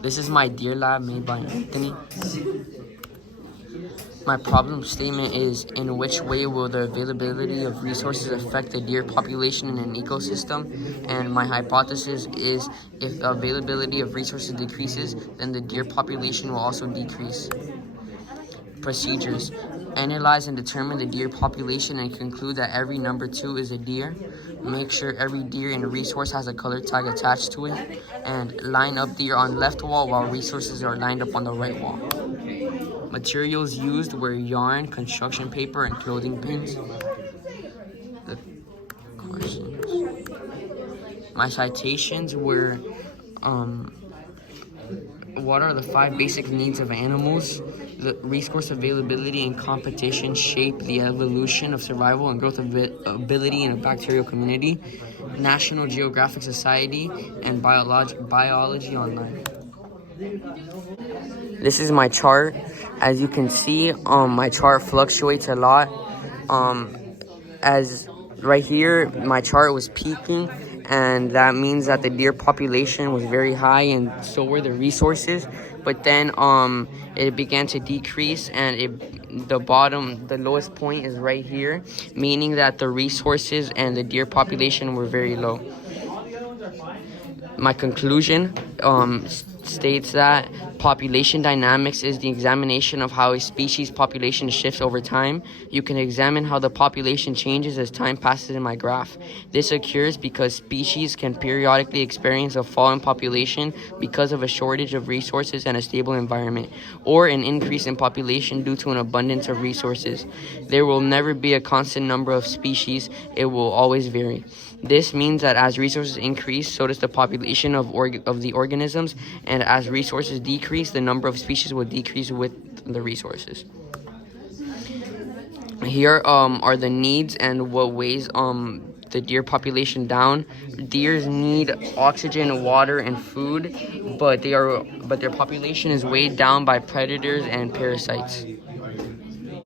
This is my Deer Lab made by Anthony. My problem statement is, in which way will the availability of resources affect the deer population in an ecosystem? And my hypothesis is, if the availability of resources decreases, then the deer population will also decrease. Procedures. Analyze and determine the deer population and conclude that every number 2 is a deer. Make sure every deer in a resource has a color tag attached to it. And line up deer on left wall while resources are lined up on the right wall. Materials used were yarn, construction paper, and clothing pins. The questions. My citations were, what are the 5 basic needs of animals? The resource availability and competition shape the evolution of survival and growth ability in a bacterial community. National Geographic Society and Biology Online. This is my chart. As you can see, my chart fluctuates a lot. As right here, my chart was peaking, and that means that the deer population was very high, and so were the resources. But then it began to decrease, and the lowest point is right here, meaning that the resources and the deer population were very low. My conclusion states that population dynamics is the examination of how a species population shifts over time. You can examine how the population changes as time passes in my graph. This occurs because species can periodically experience a fall in population because of a shortage of resources and a stable environment, or an increase in population due to an abundance of resources. There will never be a constant number of species. It will always vary. This means that as resources increase, so does the population of the organisms, and as resources decrease, the number of species will decrease with the resources. Here are the needs and what weighs the deer population down. Deers need oxygen, water, and food, but their population is weighed down by predators and parasites.